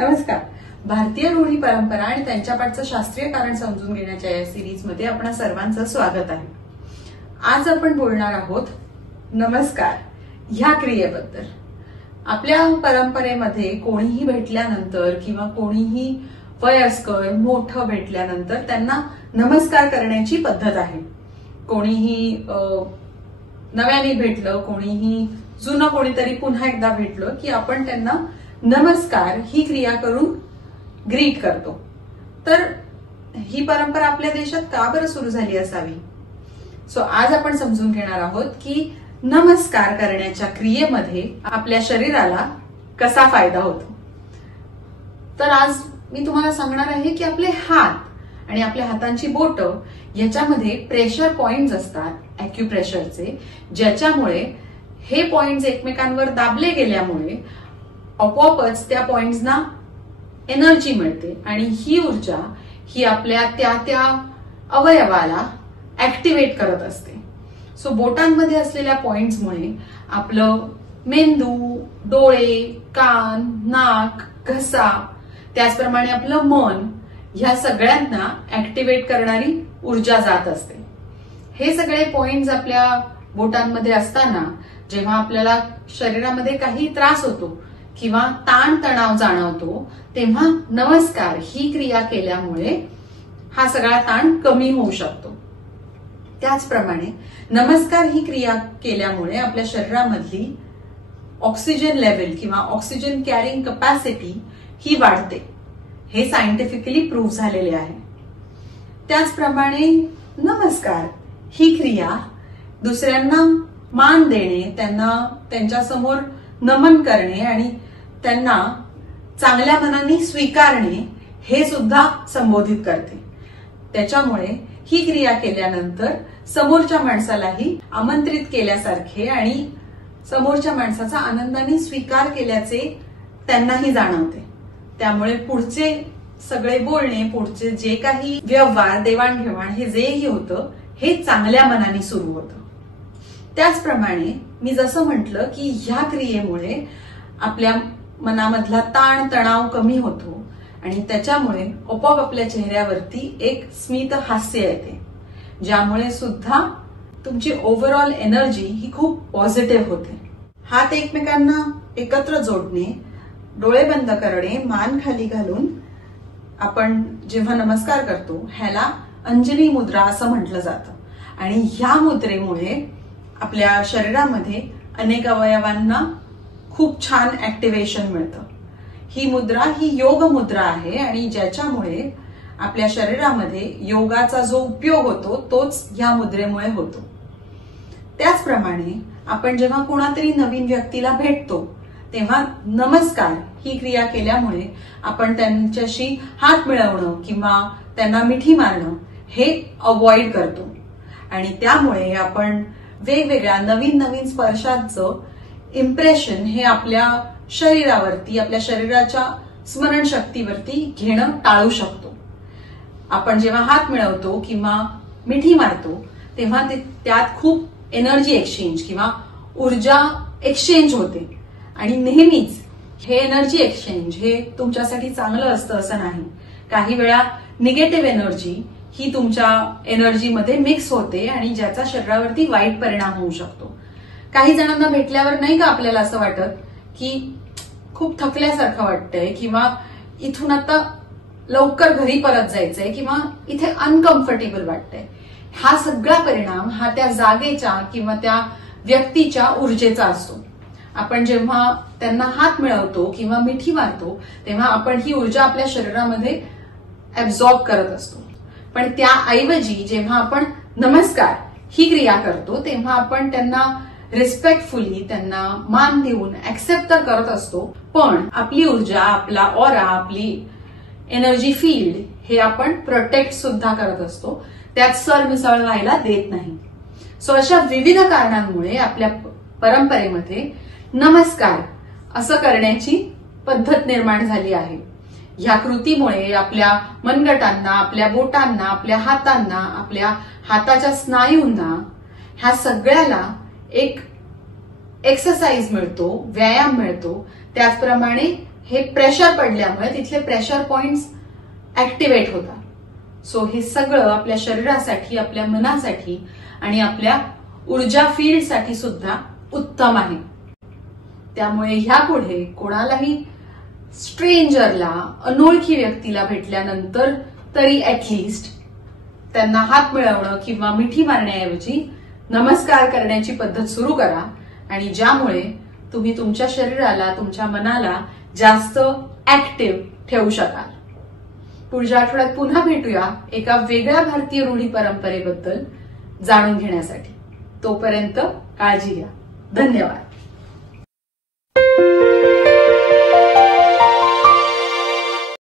नमस्कार. भारतीय रूढी परंपरा आणि त्यांच्या पाठचं शास्त्रीय कारण समजून घेण्याच्या या सिरीजमध्ये आपणा सर्वांचं स्वागत आहे. आज आपण बोलणार आहोत नमस्कार ह्या क्रियेबद्दल. आपल्या परंपरेमध्ये कोणीही भेटल्यानंतर किंवा कोणीही वयस्कर मोठं भेटल्यानंतर त्यांना नमस्कार करण्याची पद्धत आहे. कोणीही नव्याने भेटलं, कोणीही जुनं कोणीतरी पुन्हा एकदा भेटलं की आपण त्यांना नमस्कार ही क्रिया करून ग्रीट करतो. तर ही परंपरा आपल्या देशात का बरं सुरू झाली असावी? सो आज आपण समजून घेणार आहोत की नमस्कार करण्याच्या क्रियेमध्ये आपल्या शरीराला कसा फायदा होतो. तर आज मी तुम्हाला सांगणार आहे की आपले हात आणि आपल्या हातांची बोटं याच्यामध्ये प्रेशर पॉइंट्स असतात ॲक्युप्रेशरचे, ज्याच्यामुळे हे पॉइंट्स एकमेकांवर दाबले गेल्यामुळे आपोआपच त्या पॉइंट्सना एनर्जी मिळते आणि ही ऊर्जा ही आपल्या त्या अवयवाला ऍक्टिव्हेट करत असते. सो बोटांमध्ये असलेल्या पॉइंट्समुळे आपलं मेंदू, डोळे, कान, नाक, घसा, त्याचप्रमाणे आपलं मन ह्या सगळ्यांना ऍक्टिव्हेट करणारी ऊर्जा जात असते. हे सगळे पॉइंट्स आपल्या बोटांमध्ये असताना जेव्हा आपल्याला शरीरामध्ये काही त्रास होतो किंवा ताण तणाव जाणवतो तेव्हा नमस्कार ही क्रिया केल्यामुळे हा सगळा ताण कमी होऊ शकतो. त्याचप्रमाणे नमस्कार ही क्रिया केल्यामुळे आपल्या शरीरामधली ऑक्सिजन लेवल किंवा ऑक्सिजन कॅरिंग कपॅसिटी ही वाढते. हे सायंटिफिकली प्रूव्ह झालेले आहे. त्याचप्रमाणे नमस्कार ही क्रिया दुसऱ्यांना मान देणे, त्यांना त्यांच्यासमोर नमन करणे आणि त्यांना चांगल्या मनाने स्वीकारणे हे सुद्धा संबोधित करते. त्याच्यामुळे ही क्रिया केल्यानंतर समोरच्या माणसालाही आमंत्रित केल्यासारखे आणि समोरच्या माणसाचा आनंदाने स्वीकार केल्याचे त्यांनाही जाणवते. त्यामुळे पुढचे सगळे बोलणे, पुढचे जे काही व्यवहार, देवाणघेवाण हे जेही होतं हे चांगल्या मनाने सुरू होतं. त्याचप्रमाणे मी जसं म्हटलं की ह्या क्रियेमुळे आपल्या मनामधला ताण तणाव कमी होतो आणि त्याच्यामुळे आपोआप आपल्या चेहऱ्यावरती एक स्मित हास्य येते, ज्यामुळे सुद्धा तुमची ओव्हरऑल एनर्जी ही खूप पॉझिटिव्ह होते. हात एकमेकांना एकत्र जोडणे, डोळे बंद करणे, मान खाली घालून आपण जेव्हा नमस्कार करतो ह्याला अंजली मुद्रा असं म्हटलं जातं. आणि ह्या मुद्रेमुळे आपल्या शरीरामध्ये अनेक अवयवांना खूप छान ऍक्टिव्हेशन मिळतं. ही मुद्रा ही योग मुद्रा आहे आणि ज्याच्यामुळे आपल्या शरीरामध्ये योगाचा जो उपयोग होतो तोच ह्या मुद्रेमुळे होतो. त्याचप्रमाणे आपण जेव्हा कोणातरी नवीन व्यक्तीला भेटतो तेव्हा नमस्कार ही क्रिया केल्यामुळे आपण त्यांच्याशी हात मिळवणं किंवा त्यांना मिठी मारणं हे अवॉइड करतो आणि त्यामुळे आपण वेगवेगळ्या नवीन स्पर्शांचं इम्प्रेशन हे आपल्या शरीरावरती, आपल्या शरीराच्या स्मरणशक्तीवरती घेणं टाळू शकतो. आपण जेव्हा हात मिळवतो किंवा मिठी मारतो तेव्हा त्यात खूप एनर्जी एक्सचेंज किंवा ऊर्जा एक्सचेंज होते आणि नेहमीच हे एनर्जी एक्सचेंज हे तुमच्यासाठी चांगलं असतं असं नाही. काही वेळा निगेटिव्ह एनर्जी ही तुमच्या एनर्जीमध्ये मिक्स होते आणि ज्याचा शरीरावरती वाईट परिणाम होऊ शकतो. काही जणांना भेटल्यावर नाही का आपल्याला असं वाटत की खूप थकल्यासारखं वाटतंय किंवा इथून आता लवकर घरी परत जायचंय किंवा इथे अनकम्फर्टेबल वाटतंय. हा सगळा परिणाम हा त्या जागेच्या किंवा त्या व्यक्तीच्या ऊर्जेचा असतो. आपण जेव्हा त्यांना हात मिळवतो किंवा मिठी मारतो तेव्हा आपण ही ऊर्जा आपल्या शरीरामध्ये ऍब्झॉर्ब करत असतो. पण त्याऐवजी जेव्हा आपण नमस्कार ही क्रिया करतो तेव्हा आपण त्यांना रिस्पेक्टफुली, त्यांना मान देऊन ऍक्सेप्ट तर करत असतो, पण आपली ऊर्जा, आपला ऑरा, आपली एनर्जी फील्ड हे आपण प्रोटेक्ट सुद्धा करत असतो. त्यात सरमिसळ व्हायला देत नाही. सो अशा विविध कारणांमुळे आपल्या परंपरेमध्ये नमस्कार असं करण्याची पद्धत निर्माण झाली आहे. ह्या कृतीमुळे आपल्या मनगटांना, आपल्या बोटांना, आपल्या हातांना, आपल्या हाताच्या स्नायूंना ह्या सगळ्याला एक एक्सरसाइज मिळतो, व्यायाम मिळतो. त्याचप्रमाणे हे प्रेशर पडल्यामुळे तिथले प्रेशर पॉइंट्स ऍक्टिव्हेट होतात. सो हे सगळं आपल्या शरीरासाठी, आपल्या मनासाठी आणि आपल्या ऊर्जा फील्डसाठी सुद्धा उत्तम आहे. त्यामुळे ह्यापुढे कोणालाही स्ट्रेंजरला, अनोळखी व्यक्तीला भेटल्यानंतर तरी ऍटलिस्ट त्यांना हात मिळवणं किंवा मिठी मारण्याऐवजी नमस्कार करण्याची पद्धत सुरू करा, आणि ज्यामुळे तुम्ही तुमच्या शरीराला, तुमच्या मनाला जास्त ऍक्टिव्ह ठेवू शकाल. पुढच्या आठवड्यात पुन्हा भेटूया एका वेगळ्या भारतीय रूढी परंपरेबद्दल जाणून घेण्यासाठी. तोपर्यंत काळजी घ्या. धन्यवाद.